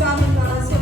ස්වාමීන් වහන්සේ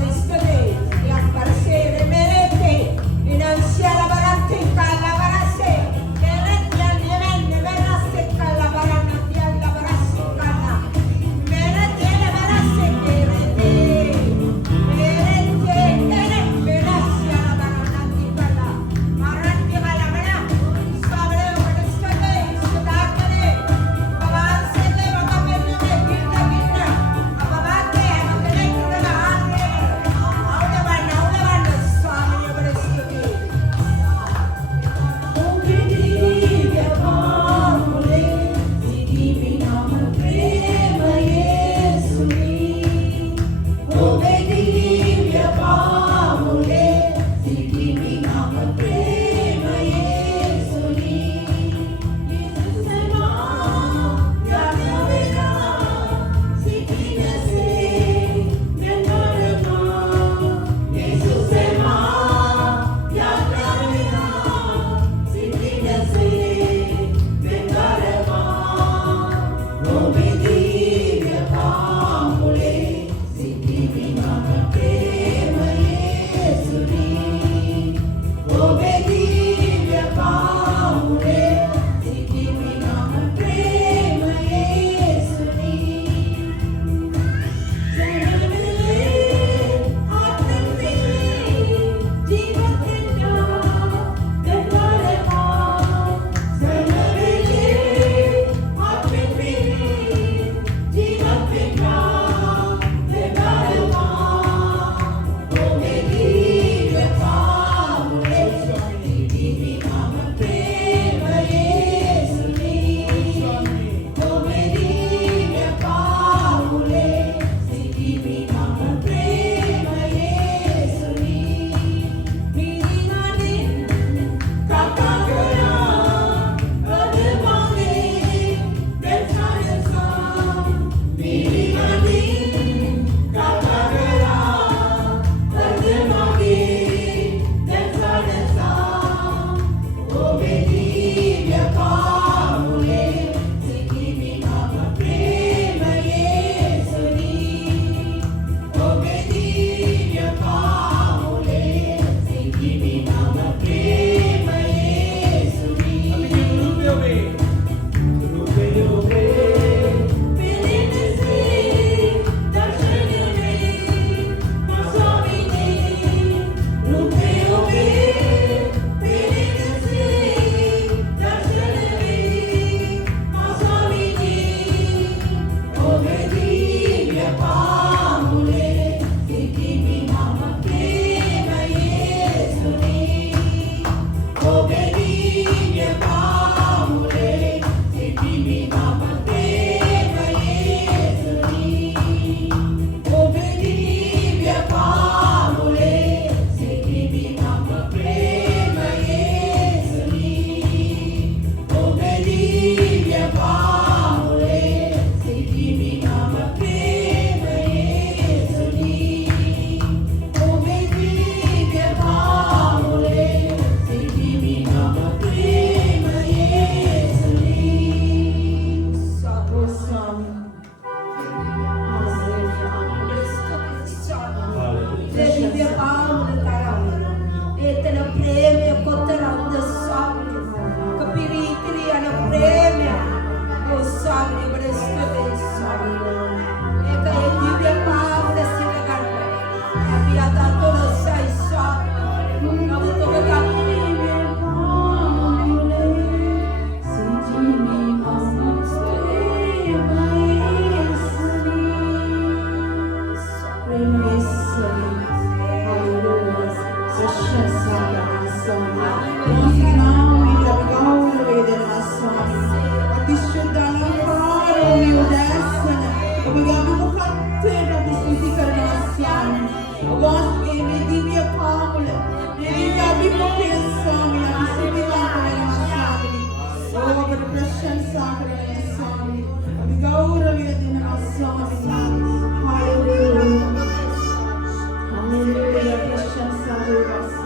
Hallelujah, प्रशंसा हो बस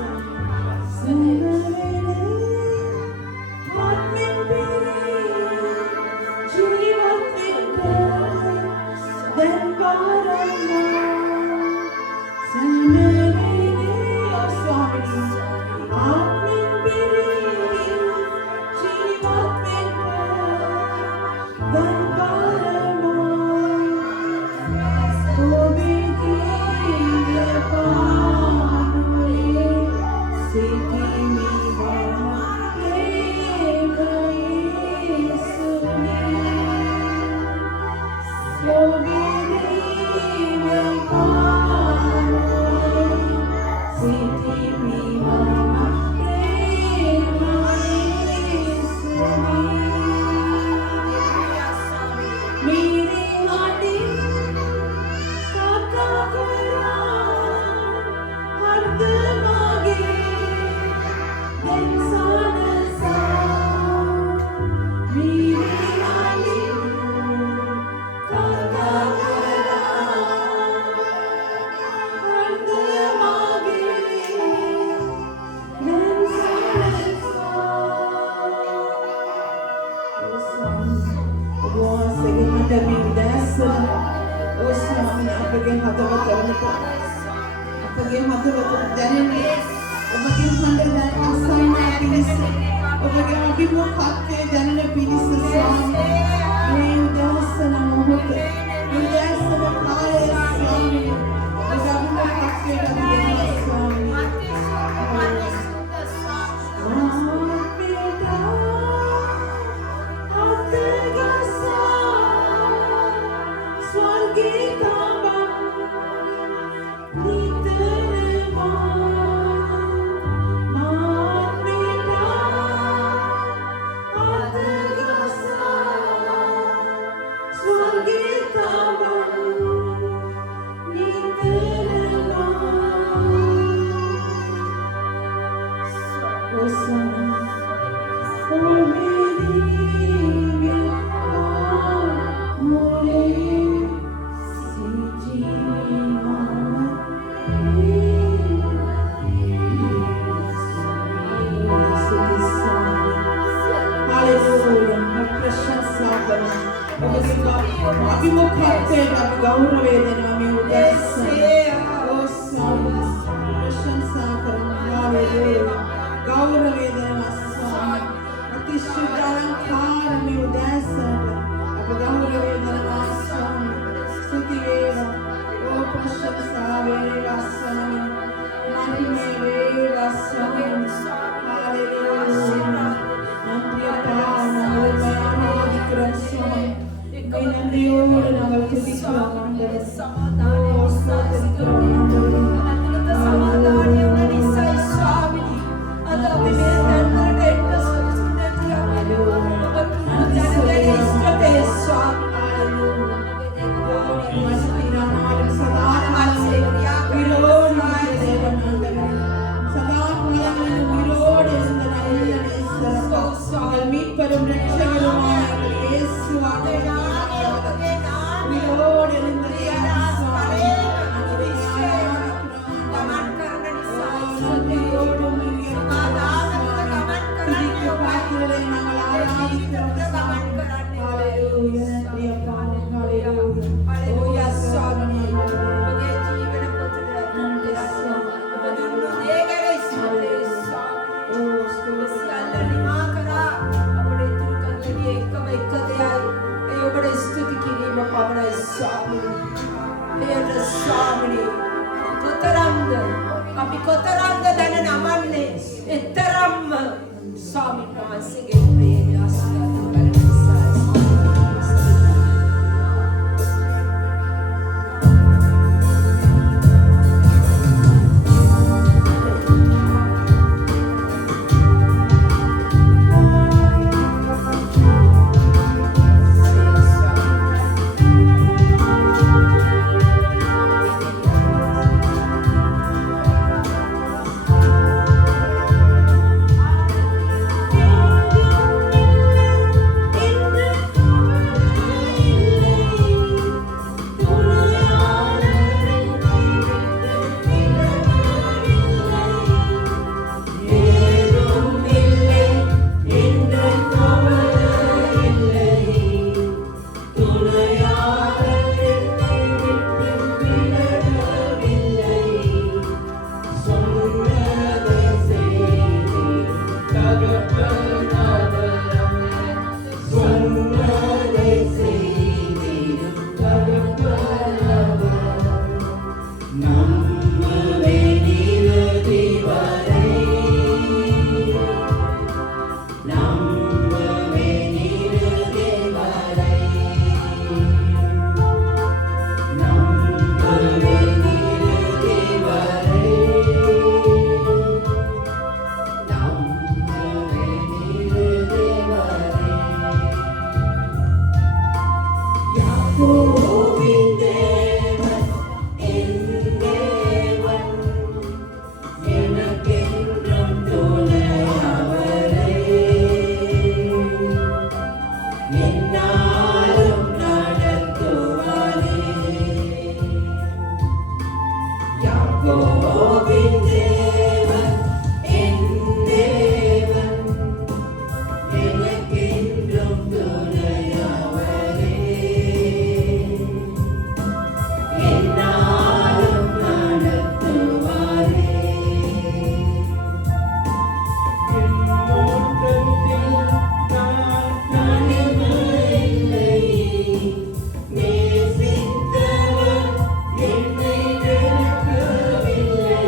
யாக்கோபின் தேவன் என் தேவன் எனக்கென்றும் துணையவரே என்னாலும் நடத்துவாரே நான் இல்லை நேசித்தவர் என்னை வெறுக்கவில்லை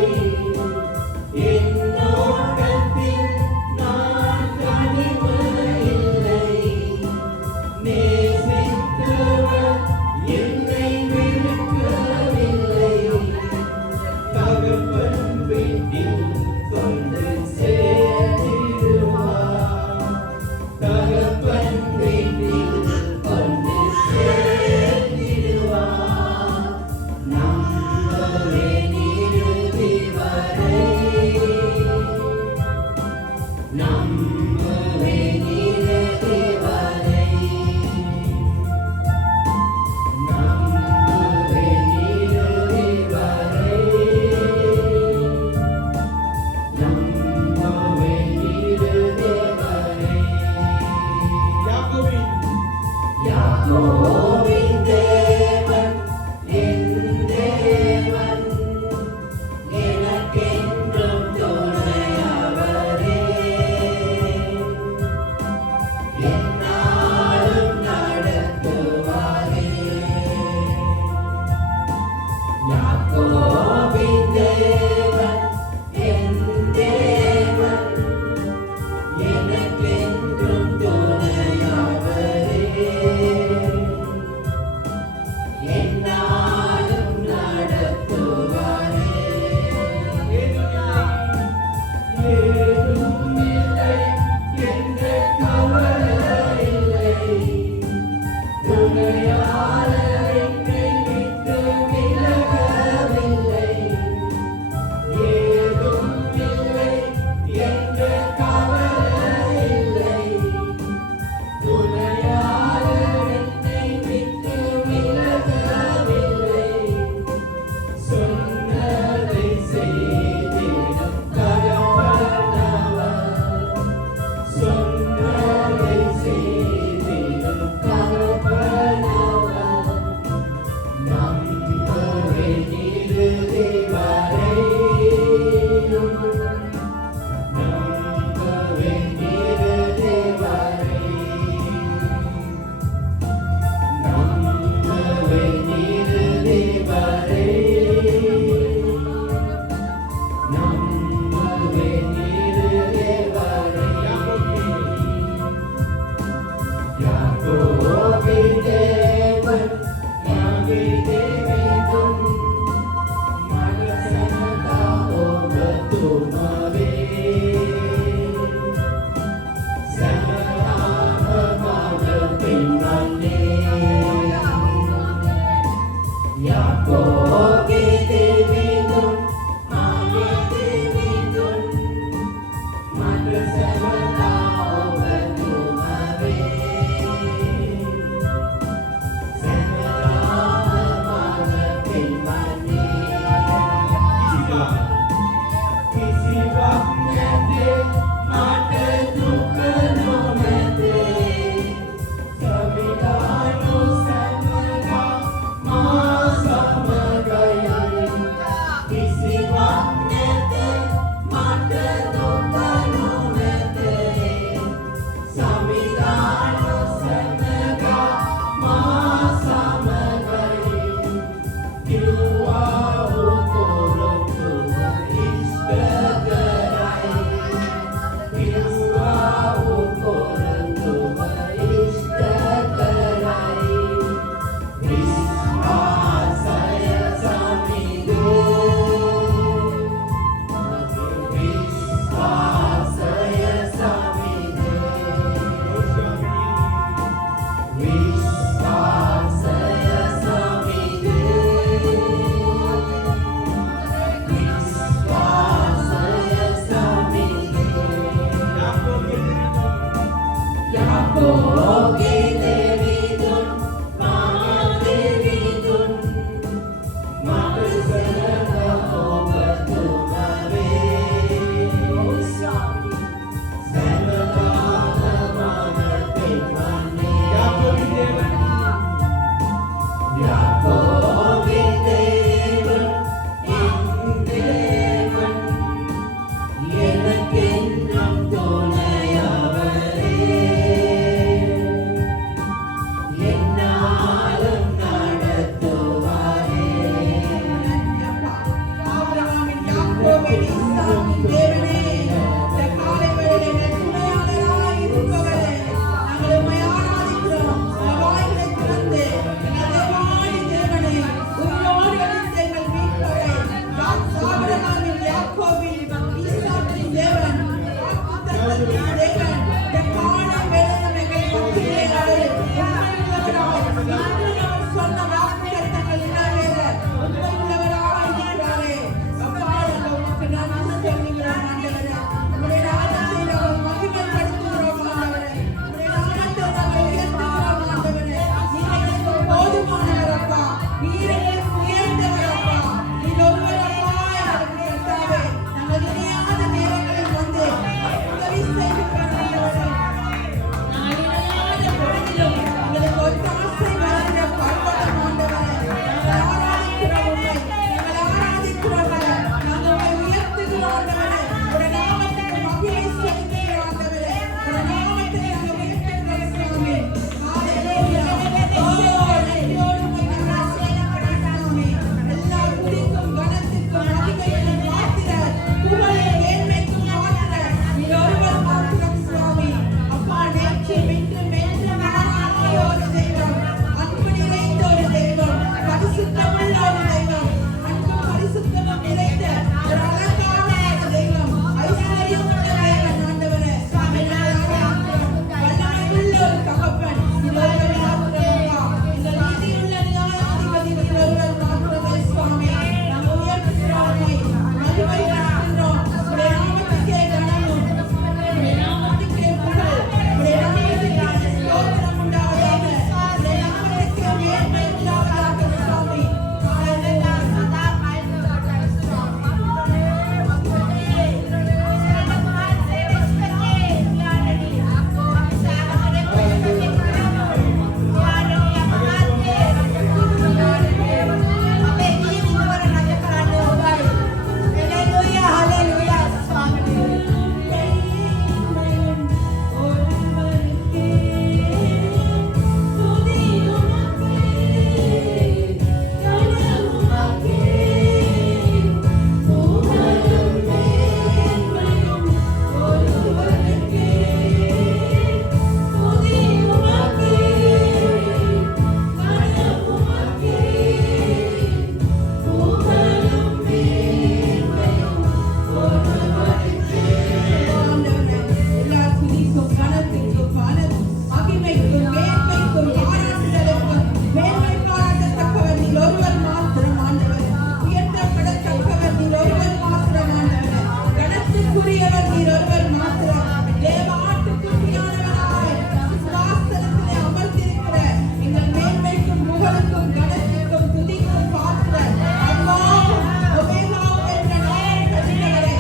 மகிமைக்குரியவர் நீர் ஒருவர் மாத்திரம். தேவ ஆட்டுக்குட்டியானவராய் சிங்காசனத்திலே அமர்ந்திருக்கிற எங்கள் மேன்மைக்கும் புகழுக்கும் கனத்திற்கும் துதிக்கும் பாத்திரர் அல்பாவும் ஒமேகாவும் என்ற நாமம் பெற்றவரே,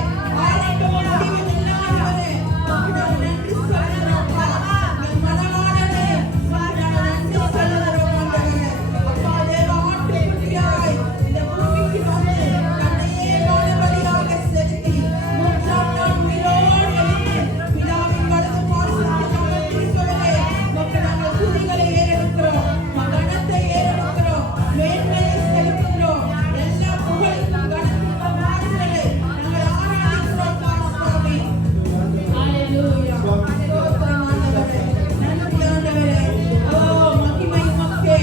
ஆரம்பமும் முடிவும் இல்லாதவரே, உமக்கு நாங்கள் நன்றி சொல்லுகிறோம். எங்கள் மனவாளனே, உமக்கு நாங்கள் நன்றி சொல்லுகிறோம் ஆண்டவரே. அப்பா, தேவ ஆட்டுக்குட்டியாய் இந்த பூமிக்கு வந்து தன்னையே பலியாக செலுத்தி மூன்றாம் நாள் உயிரோடு எழுந்து பிதாவின் வலது பாரிசத்தில் அமர்ந்திருப்பவரே, உமக்கு நாங்கள் துதிகளை ஏறெடுக்கிறோம், கனத்தை ஏறெடுக்கிறோம், மேன்மையை செலுத்துகிறோம். எல்லா புகழுக்கும் கனத்திற்கும் மாறுதலை நாங்கள் ஆராதிக்கிறோம் சுவாமி. ஹalleluya. ஸ்தோத்திரம் ஆண்டவரே, நன்றி ஆண்டவரே. ஓ, மகிமை உமக்கே,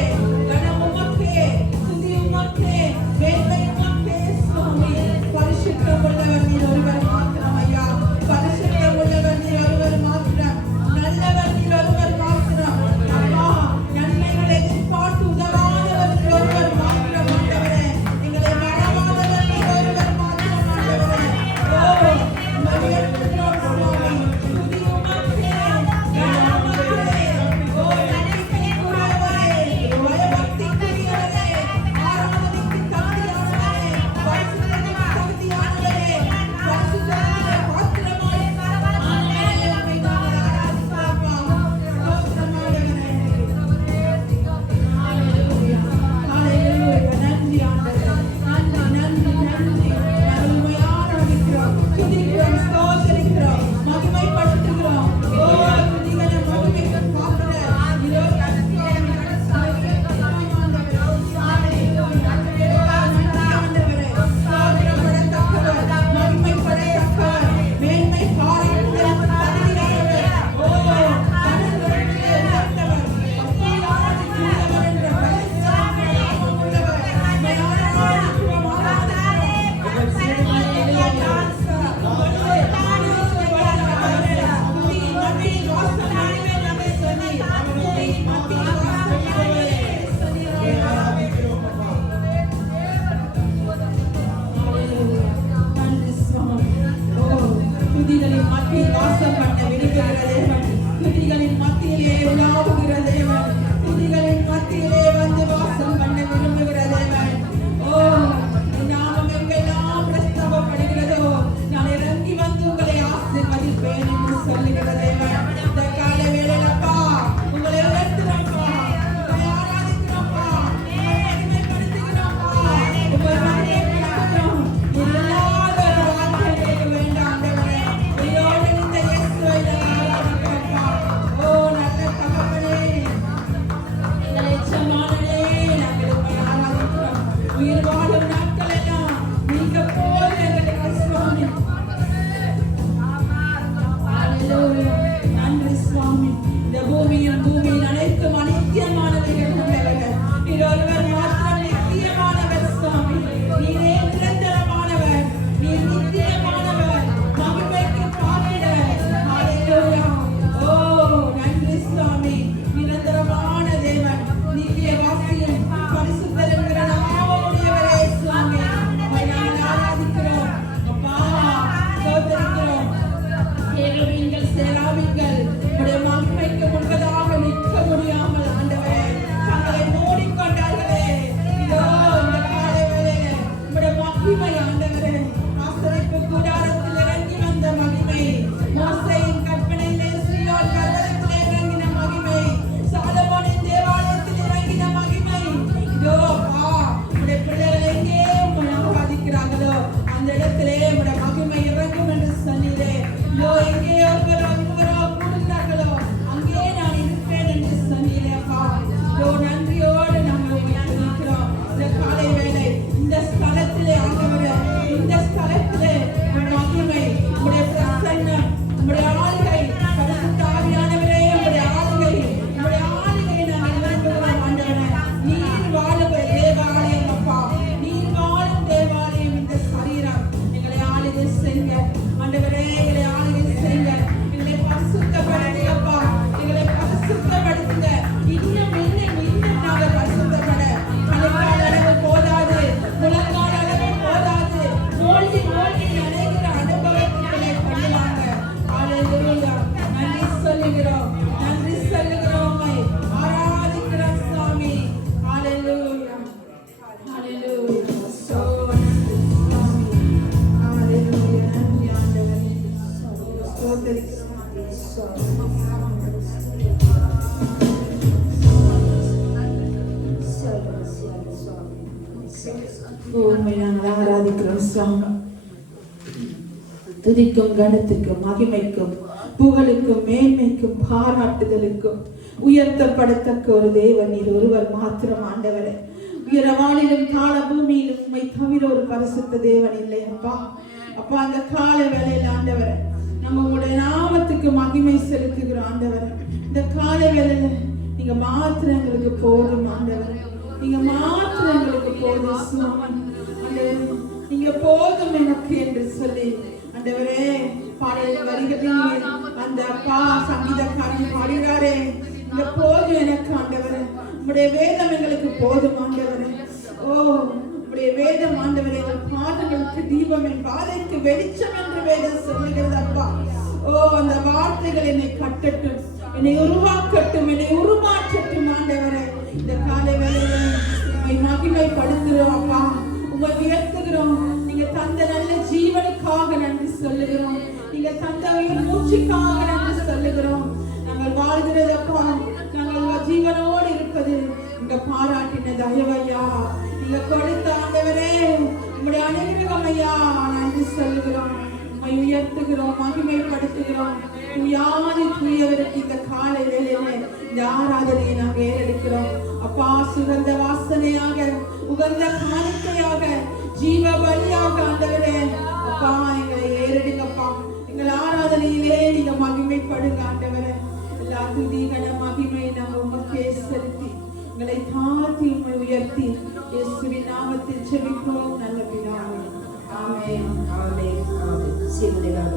கனம் உமக்கே, துதி உமக்கே, மேன்மை உமக்கே சுவாமி. பரிசுத்தம் உள்ளவர் நீர் ஒருவர் மாத்திரம் ஐயா. பரிசுத்தம் உள்ளவர் நீர் ஒருவர் மாத்திரம். நல்லவர் நீர் ஒருவர் மாத்திரம். அப்பா, நன்மைகளை எதிர்பார்த்து உதவாதவர் நீர் ஒருவர் மாத்திரம் ஆண்டவரே. எங்களை மறவாதவர் நீர் ஒருவர் மாத்திரம் ஆண்டவரே. ஓ, மகிழ்ச்சியோடு சுவாமி. துதி உமக்கே, கனம் உமக்கே. ஓ, நன்றிக்குரியவரே, பயபக்திக்குரியவரே, ஆராதனைக்கு தகுதியானவரே, பரிசுத்தத்திற்கு தகுதியானவரே, பரிசுத்தத்திலே பாத்திரமாய் ஆண்டவரே, உம்மை நாங்கள் ஆராதிக்கிறோம். ஸ்தோத்திரம் ஆண்டவரே. ஹalleluya. ஹalleluya. நன்றி ஆண்டவரே. நன்றி நன்றி நன்றி. நாங்கள் உம்மை ஆராதிக்கிறோம், துதிக்கிறோம், ஸ்தோத்திரிக்கிறோம், மகிமைப்படுத்துகிறோம். ஓ, துதிகளை மகிமைக்கு பாத்திரர் இதோ கர்த்தரே, நன்றி சுவாமி. ஓ, துதிகளின் மத்தியில் வாசம் பண்ண விரும்புகிற தேவன், துதிகளின் மத்தியிலே உலாவுகிற தேவன், துதிகளின் மத்தியிலே வந்து வாசம் பண்ண விரும்புகிற தேவன். ஓ, இந்த நாமம் எங்கெல்லாம் பிரஸ்தாபப்படுகிறதோ நான் இறங்கி வந்து உங்களை ஆசீர்வதிப்பேன் என்று சொல்லுகிற தேவன். இந்த காலை வேளையிலப்பா உங்களை உயர்த்துகிறோம்ப்பா, உங்களை ஆராதிக்கிறோம்ப்பா, உங்களை மகிமைப்படுத்துகிறோம்ப்பா, உங்களை மகிமைப்படுத்துகிறோம். இல்லாத ஒரு வாழ்க்கை எங்களுக்கு வேண்டாம் ஆண்டவரே. உயிரோடு இருந்த இயேசுவை நாங்கள் ஆராதிக்கிறோம்ப்பா. ஓ, நல்ல தகப்பனே, எங்கள் எஜமானனே, நாங்கள் உம்மை ஆராதிக்கிறோம். உயிர் வாழும் நாட்கள் எல்லாம் நீங்க போல் எங்களுக்கு சுவாமி. ஹalleluya. நன்றி சுவாமி. இந்த பூமியின் அனைத்தும் அநித்தியமானவைகள் உள்ளவர்கள். நீர் ஒருவர் மாத்திரம் நித்தியமானவர் சுவாமி. நீரே நிரந்தரமானவர், நீர் நித்தியமானவர், மகிமைக்கு பாத்திரர். ஹalleluya. ஓ, நன்றி சுவாமி. நிரந்தரமான தேவன், நித்தியவாசியன், பரிசுத்தர் என்கிற நாமமுடையவரே சுவாமி. உம்மை நாங்கள் ஆராதிக்கிறோம் அப்பா, ஸ்தோத்திரிக்கிறோம். கேருபீன்கள், சேராபீன்கள் உம்முடைய மகிமைக்கு முன்பதாக நிற்க முடியாமல் ஆண்டவரே தங்களை மூடிக்கொண்டார்களே. இதோ இந்த காலை வேளையிலே உம்முடைய மகிமை ஆண்டவரே, ஆசரிப்பு கூடாரத்தில் இறங்கி வந்த மகிமை, மோசேயின் கற்பனையிலே சீயோன் பர்வதத்திலே இறங்கின மகிமை, சாலமோனின் தேவாலயத்தில் இறங்கின மகிமை. இதோ அப்பா, உம்முடைய பிள்ளைகள் எங்கே உம்மை ஆராதிக்கிறார்களோ அந்த இடத்திலே உம்முடைய மகிமை இறங்கும் என்று சொன்னீரே. இதோ எங்கே ஒருவரோ கூடுகிறார்களோ அங்கே நான் இருப்பேன் என்று சொன்னீரே அப்பா. இதோ நன்றியோடு நாங்கள் உம்மை துதிக்கிறோம். இந்த காலை வேளை இந்த ஸ்தலத்திலே ஆண்டவரே, இந்த ஸ்தலத்திலே உம்முடைய மகிமை, உம்முடைய பிரசன்னம், உம்முடைய ஆளுகை, பரிசுத்த ஆவியானவரே, உம்முடைய ஆளுகை, உம்முடைய ஆளுகையை நாங்கள் விரும்புகிறோம் ஆண்டவரே. நீர் வாழும் தேவாலயம் அப்பா, நீர் வாழும் தேவாலயம் இந்த சரீரம். எங்களை ஆளுகை செய்ய ஆண்டவரே, எங்களை ஆளுகை செய்ய, எங்களை துதிக்கும் கனத்துக்கும் மகிமைக்கும் புகழுக்கும் மேன்மைக்கும் பாராட்டுதலுக்கும் உயர்த்தப்படத்தக்க ஒரு தேவன் நீர் ஒருவர் மாத்திரம் ஆண்டவரே. உயரவானிலும் கால பூமியிலும் உம்மை தவிர ஒரு பரிசுத்த தேவன் இல்லை அப்பா. அப்பா அந்த கால வேளையில் ஆண்டவரே நம்ம உங்களுடைய நாமத்துக்கு மகிமை செலுத்துகிறோம் ஆண்டவரே. இந்த கால வேளையில நீங்க மாத்திரம் எங்களுக்கு போதும் ஆண்டவரே. நீங்க மாத்திரம் எங்களுக்கு போதும் சுவாமி. நீங்க போதும் எனக்கு என்று சொல்லி ஆண்டவரே பாடல் வரிகளில் அந்த அப்பா சங்கீதக்காரன் பாடுகிறாரே, இங்க போதும் எனக்கு ஆண்டவரே. உங்களுடைய வேதம் எங்களுக்கு போதும் ஆண்டவரே. ஓ உங்களுடைய வேதம் ஆண்டவரே எங்கள் பாதங்களுக்கு தீபம், என் பாதைக்கு வெளிச்சம் என்று வேதம் சொல்லுகிறது அப்பா. ஓ அந்த வார்த்தைகள் என்னை கட்டட்டும், என்னை உருவாக்கட்டும், என்னை உருமாற்றட்டும் ஆண்டவரே. இந்த காலை வேளையில உம்மை மகிமைப்படுத்துகிறோம் அப்பா, உம்மை உயர்த்துகிறோம். நீங்க தந்த நல்ல ஜீவனுக்காக நன்றி சொல்லுகிறோம். நீங்க தந்த உயிர் மூச்சுக்காக நன்றி சொல்லுகிறோம். நாங்கள் வாழ்கிறதப்பா, நாங்கள் ஜீவனோடு இருப்பது இந்த பாராட்டின தயவையா, நீங்க கொடுத்த ஆண்டவரே உங்களுடைய அனுகிரகம் ஐயா நன்றி சொல்லுகிறோம். உம்மை உயர்த்துகிறோம், மகிமைப்படுத்துகிறோம். யாரை தூயவருக்கு இந்த காலை வேளையில இந்த ஆராதனையை நாங்கள் ஏறெடுக்கிறோம் அப்பா. சுகந்த வாசனையாக, உகந்த காணிக்கையாக, ஜீவ பலியாக ஆண்டவரே அப்பா எங்களை ஏறெடுங்கப்பா. எங்கள் ஆராதனையிலே நீங்க மகிமைப்படுங்க ஆண்டவரே. எல்லா துதி கன மகிமை நாங்கள் உமக்கே செலுத்தி எங்களை தாழ்த்தி உம்மை உயர்த்தி இயேசுவின் நாமத்தில் ஜெபிக்கிறோம் நல்ல பிதாவே. ஆமென். ஆமென். ஆமென். சீக்கிரம்